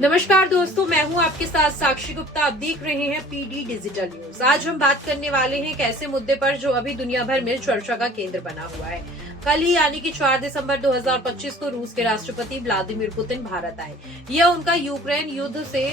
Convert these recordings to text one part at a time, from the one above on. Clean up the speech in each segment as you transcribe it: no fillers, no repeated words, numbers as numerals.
नमस्कार दोस्तों, मैं हूं आपके साथ साक्षी गुप्ता। आप देख रहे हैं पीडी डिजिटल न्यूज। आज हम बात करने वाले हैं एक ऐसे मुद्दे पर जो अभी दुनिया भर में चर्चा का केंद्र बना हुआ है। कल ही यानी कि 4 दिसंबर 2025 को रूस के राष्ट्रपति व्लादिमीर पुतिन भारत आए। यह उनका यूक्रेन युद्ध से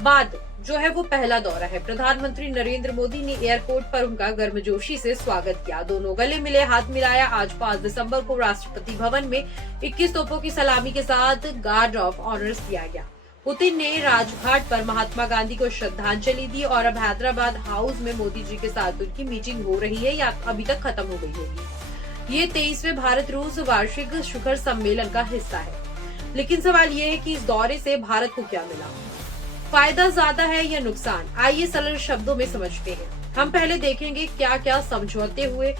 बाद जो है वो पहला दौरा है। प्रधानमंत्री नरेंद्र मोदी ने एयरपोर्ट पर उनका गर्मजोशी से स्वागत किया। दोनों गले मिले, हाथ मिलाया। आज 5 दिसंबर को राष्ट्रपति भवन में 21 तोपों की सलामी के साथ गार्ड ऑफ ऑनर्स दिया गया। पुतिन ने राजघाट पर महात्मा गांधी को श्रद्धांजलि दी और अब हैदराबाद हाउस में मोदी जी के साथ उनकी मीटिंग हो रही है या अभी तक खत्म हो गई होगी। ये 23वें भारत रूस वार्षिक शिखर सम्मेलन का हिस्सा है। लेकिन सवाल ये है कि इस दौरे से भारत को क्या मिला, फायदा ज्यादा है या नुकसान। आइए सरल शब्दों में समझते हैं। हम पहले देखेंगे क्या क्या समझौते हुए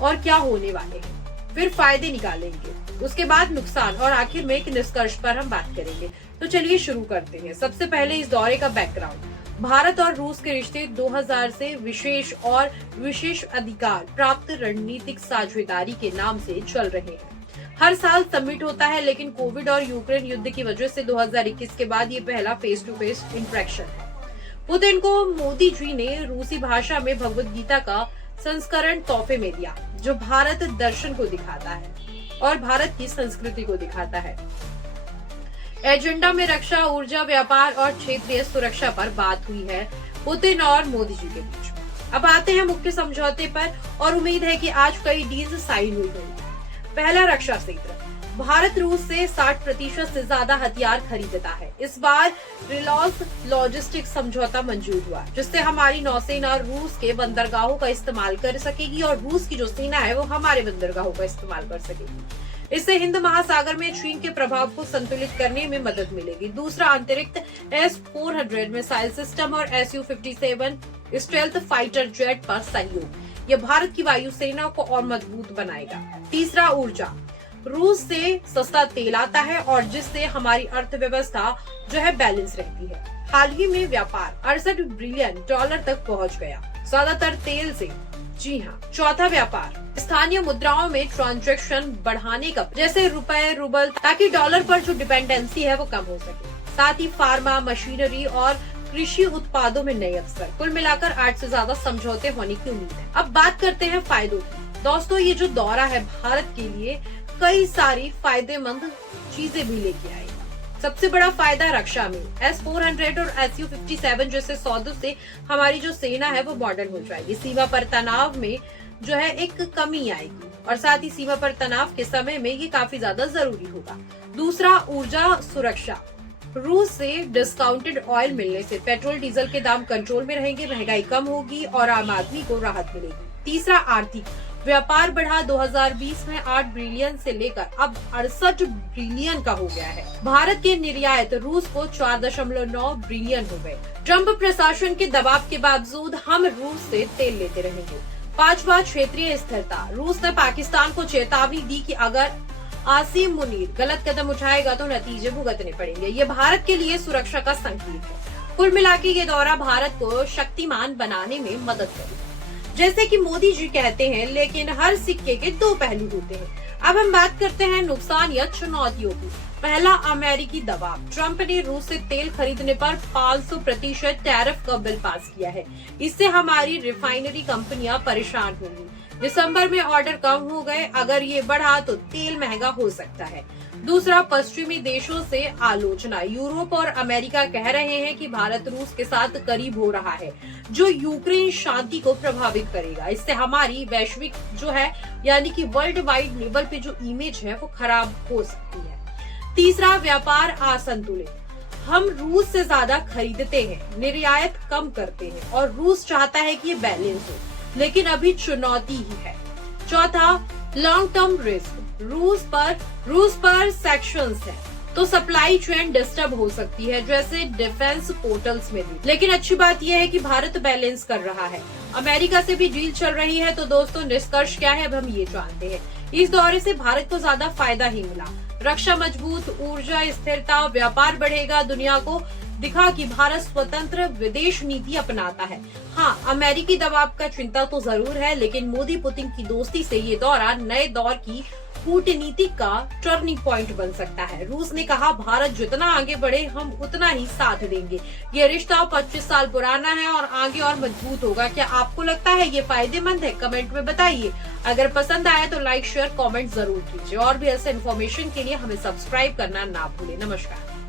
और क्या होने वाले हैं, फिर फायदे निकालेंगे, उसके बाद नुकसान और आखिर में एक निष्कर्ष पर हम बात करेंगे। तो चलिए शुरू करते हैं। सबसे पहले इस दौरे का बैकग्राउंड। भारत और रूस के रिश्ते 2000 से विशेष और विशेष अधिकार प्राप्त रणनीतिक साझेदारी के नाम से चल रहे हैं। हर साल समिट होता है, लेकिन कोविड और यूक्रेन युद्ध की वजह से 2021 के बाद ये पहला फेस टू फेस इंटरेक्शन है। पुतिन को मोदी जी ने रूसी भाषा में भगवत गीता का संस्करण तोहफे में दिया, जो भारत दर्शन को दिखाता है और भारत की संस्कृति को दिखाता है। एजेंडा में रक्षा, ऊर्जा, व्यापार और क्षेत्रीय सुरक्षा पर बात हुई है पुतिन और मोदी जी के बीच। अब आते हैं मुख्य समझौते पर और उम्मीद है कि आज कई डील्स साइन हुई होंगी। पहला, रक्षा क्षेत्र। भारत रूस से 60% से ज्यादा हथियार खरीदता है। इस बार रिलॉस लॉजिस्टिक्स समझौता मंजूर हुआ, जिससे हमारी नौसेना रूस के बंदरगाहों का इस्तेमाल कर सकेगी और रूस की जो सेना है वो हमारे बंदरगाहों का इस्तेमाल कर सकेगी। इससे हिंद महासागर में चीन के प्रभाव को संतुलित करने में मदद मिलेगी। दूसरा, अतिरिक्त S-400 मिसाइल सिस्टम और Su-57 स्टेल्थ फाइटर जेट पर सहयोग। यह भारत की वायुसेना को और मजबूत बनाएगा। तीसरा, ऊर्जा। रूस से सस्ता तेल आता है और जिससे हमारी अर्थव्यवस्था जो है बैलेंस रहती है। हाल ही में व्यापार 68 बिलियन डॉलर तक पहुंच गया, ज्यादातर तेल से। जी हाँ। चौथा, व्यापार। स्थानीय मुद्राओं में ट्रांजैक्शन बढ़ाने का, जैसे रुपए, रूबल, ताकि डॉलर पर जो डिपेंडेंसी है वो कम हो सके। साथ ही फार्मा, मशीनरी और कृषि उत्पादों में नए अवसर। कुल मिलाकर 8 से ज्यादा समझौते होने की उम्मीद है। अब बात करते हैं फायदों की। दोस्तों, ये जो दौरा है भारत के लिए कई सारी फायदेमंद चीजें भी लेके आएगा। सबसे बड़ा फायदा रक्षा में। S-400 और Su-57 जैसे सौदों से हमारी जो सेना है वो मॉडर्न हो जाएगी। सीमा पर तनाव में जो है एक कमी आएगी और साथ ही सीमा पर तनाव के समय में ये काफी ज्यादा जरूरी होगा। दूसरा, ऊर्जा सुरक्षा। रूस से डिस्काउंटेड ऑयल मिलने से पेट्रोल डीजल के दाम कंट्रोल में रहेंगे, महंगाई कम होगी और आम आदमी को राहत मिलेगी। तीसरा, आर्थिक। व्यापार बढ़ा 2020 में 8 बिलियन से लेकर अब 68 बिलियन का हो गया है। भारत के निर्यात रूस को 4.9 बिलियन हो गए। ट्रम्प प्रशासन के दबाव के बावजूद हम रूस से तेल लेते रहेंगे। पांचवा, क्षेत्रीय स्थिरता। रूस ने पाकिस्तान को चेतावनी दी कि अगर आसिम मुनीर गलत कदम उठाएगा तो नतीजे भुगतने पड़ेंगे। ये भारत के लिए सुरक्षा का संकेत है। कुल मिलाकर ये दौरा भारत को शक्तिमान बनाने में मदद करेगा। जैसे कि मोदी जी कहते हैं, लेकिन हर सिक्के के दो पहलू होते हैं। अब हम बात करते हैं नुकसान या चुनौतियों की। पहला, अमेरिकी दबाव। ट्रंप ने रूस से तेल खरीदने पर 500% टैरिफ का बिल पास किया है। इससे हमारी रिफाइनरी कंपनियां परेशान होंगी। दिसंबर में ऑर्डर कम हो गए, अगर ये बढ़ा तो तेल महंगा हो सकता है। दूसरा, पश्चिमी देशों से आलोचना। यूरोप और अमेरिका कह रहे हैं कि भारत रूस के साथ करीब हो रहा है, जो यूक्रेन शांति को प्रभावित करेगा। इससे हमारी वैश्विक जो है यानी कि वर्ल्ड वाइड लेवल पे जो इमेज है वो खराब हो सकती है। तीसरा, व्यापार असंतुलित। हम रूस से ज्यादा खरीदते हैं, निर्यात कम करते हैं और रूस चाहता है कि ये बैलेंस हो, लेकिन अभी चुनौती ही है। चौथा, लॉन्ग टर्म रिस्क। रूस पर सैंक्शंस है तो सप्लाई चेन डिस्टर्ब हो सकती है, जैसे डिफेंस पोर्टल्स में भी। लेकिन अच्छी बात यह है कि भारत बैलेंस कर रहा है। अमेरिका से भी डील चल रही है। तो दोस्तों, निष्कर्ष क्या है अब हम ये जानते हैं। इस दौरे से भारत को ज्यादा फायदा ही मिला। रक्षा मजबूत, ऊर्जा स्थिरता, व्यापार बढ़ेगा। दुनिया को दिखा कि भारत स्वतंत्र विदेश नीति अपनाता है। हाँ, अमेरिकी दबाव का चिंता तो जरूर है, लेकिन मोदी पुतिन की दोस्ती से ये दौरा नए दौर की कूटनीति का टर्निंग पॉइंट बन सकता है। रूस ने कहा, भारत जितना आगे बढ़े हम उतना ही साथ देंगे। ये रिश्ता 25 साल पुराना है और आगे और मजबूत होगा। क्या आपको लगता है ये फायदेमंद है? कमेंट में बताइए। अगर पसंद आया तो लाइक शेयर कमेंट जरूर कीजिए और भी ऐसे इन्फॉर्मेशन के लिए हमें सब्सक्राइब करना ना भूलें। नमस्कार।